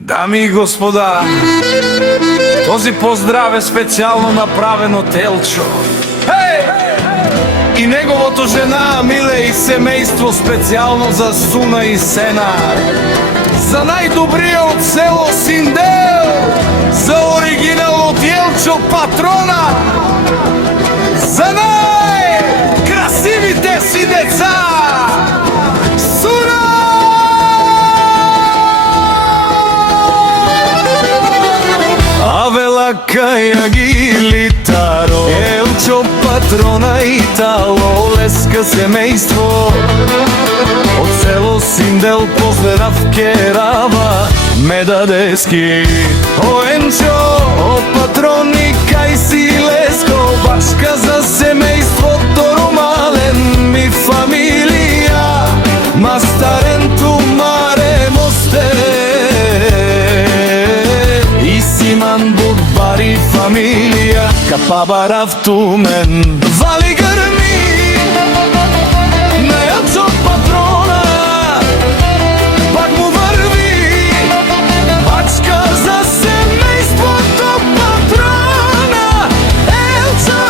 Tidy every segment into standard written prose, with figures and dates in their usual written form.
Дами и господа, този поздрав е специално направен от Елчо. И неговото жена Миле и семейство специално за Суна и Сена. За най-добрия от село Синдел, за оригинал от Елчо Патрона, за най-красивите си деца. Каја ги литаро, Елчо Патрона и тало леска семејство. Од село Синдел поздрав керава Медадески. О Енчо, о Патрони, кај си леско, башка за семејството ромален ми фамилија, мастаренту маре мосте и симан бари фамилија, капабарав тумен. Вали грми на Елчо Патрона, пак му върви бачка за семејството Патрона. Елчо,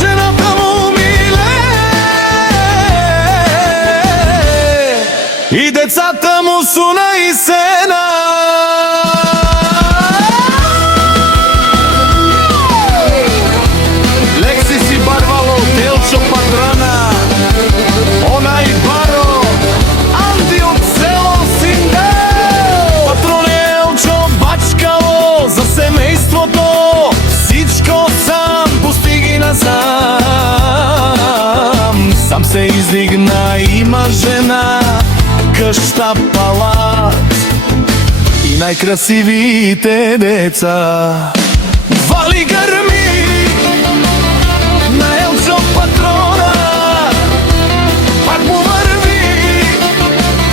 жената му Миле и децата му Суна и Сена. Сам се издигна, има жена, къща, палат и най-красивите деца. Вали гърми на Елчо Патрона, пак му върви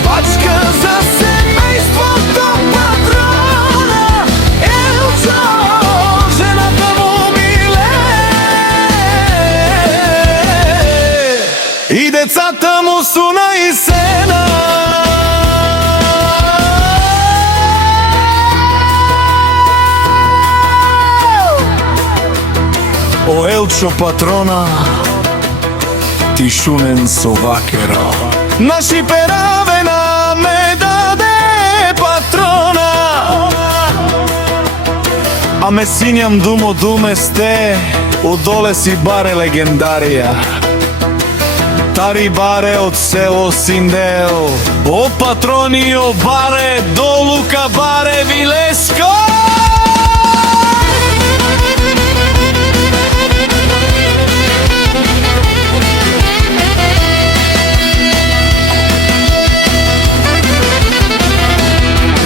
бачка за семейството Патрона. Елчо, жената му Миле и децата му Суна и Сена. О Елчо Патрона, ти шумен со вакеро, наши перавена ме даде Патрона. А ме синјам думо думе сте, одоле си баре легендарија. Тари баре од село Синдел, о Патрони, о баре, долука баре Вилеско.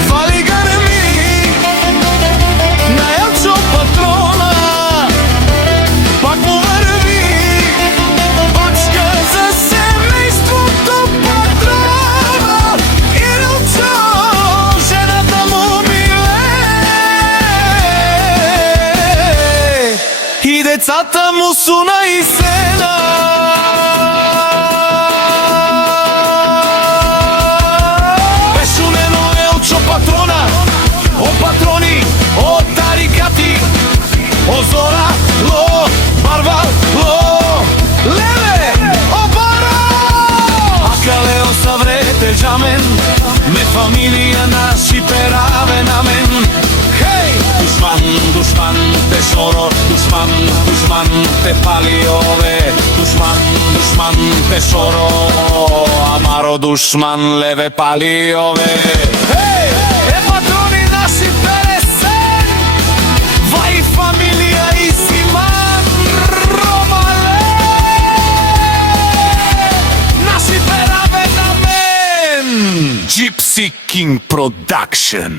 Вали гърми на Елчо Патрона, пак му върви бачка за семејството Патрона. Елчо, жената му Миле и децата му Суна и Сена. Бешунено Елчо Патрона, о Патрони, о тарикати, о Зора, ло, барва, ло, леле, о бара. Акале о саврете джамен, ме фамилија наши пераве на мен. Хей! Душман, душман, те шоро, душман, душман, те пали ове. Душман, душман, те шоро, амаро душман, леве пали ове. Хей! Е Патрони наши пересен, вај фамилија и симан ромале. Наши пераве на мен. Gypsy King Production.